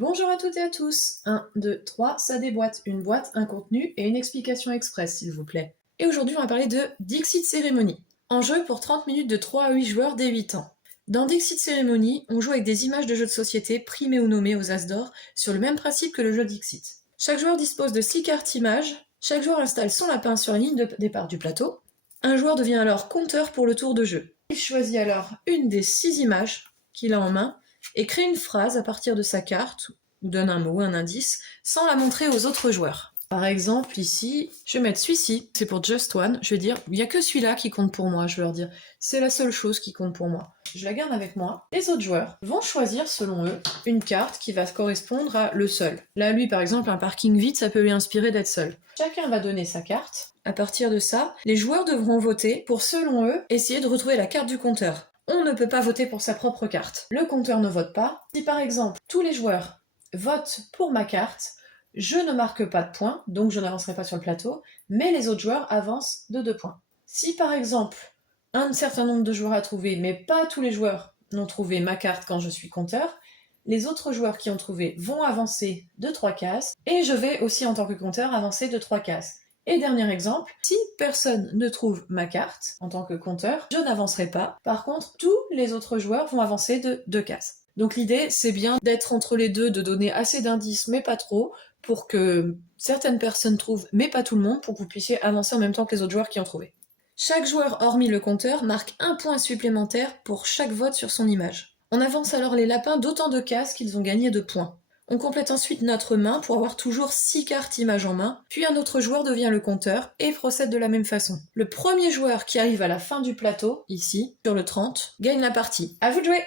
Bonjour à toutes et à tous. 1, 2, 3, ça déboîte. Une boîte, un contenu et une explication express, s'il vous plaît. Et aujourd'hui, on va parler de Dixit Ceremony. En jeu pour 30 minutes de 3 à 8 joueurs dès 8 ans. Dans Dixit Ceremony, on joue avec des images de jeux de société primées ou nommées aux As d'or sur le même principe que le jeu Dixit. Chaque joueur dispose de 6 cartes images. Chaque joueur installe son lapin sur la ligne de départ du plateau. Un joueur devient alors compteur pour le tour de jeu. Il choisit alors une des 6 images qu'il a en main et crée une phrase à partir de sa carte, ou donne un mot, un indice, sans la montrer aux autres joueurs. Par exemple, ici, je vais mettre celui-ci, c'est pour Just One, je vais dire, il n'y a que celui-là qui compte pour moi, je vais leur dire, c'est la seule chose qui compte pour moi. Je la garde avec moi. Les autres joueurs vont choisir, selon eux, une carte qui va correspondre à le seul. Là, lui, par exemple, un parking vide, ça peut lui inspirer d'être seul. Chacun va donner sa carte. À partir de ça, les joueurs devront voter pour, selon eux, essayer de retrouver la carte du compteur. On ne peut pas voter pour sa propre carte. Le compteur ne vote pas. Si par exemple, tous les joueurs votent pour ma carte, je ne marque pas de points, donc je n'avancerai pas sur le plateau, mais les autres joueurs avancent de 2 points. Si par exemple, un certain nombre de joueurs a trouvé, mais pas tous les joueurs n'ont trouvé ma carte quand je suis compteur, les autres joueurs qui ont trouvé vont avancer de 3 cases, et je vais aussi en tant que compteur avancer de 3 cases. Et dernier exemple, si personne ne trouve ma carte en tant que compteur, je n'avancerai pas. Par contre, tous les autres joueurs vont avancer de 2 cases. Donc l'idée, c'est bien d'être entre les deux, de donner assez d'indices, mais pas trop, pour que certaines personnes trouvent, mais pas tout le monde, pour que vous puissiez avancer en même temps que les autres joueurs qui ont trouvé. Chaque joueur, hormis le compteur, marque un point supplémentaire pour chaque vote sur son image. On avance alors les lapins d'autant de cases qu'ils ont gagné de points. On complète ensuite notre main pour avoir toujours 6 cartes images en main, puis un autre joueur devient le compteur et procède de la même façon. Le premier joueur qui arrive à la fin du plateau, ici, sur le 30, gagne la partie. À vous de jouer!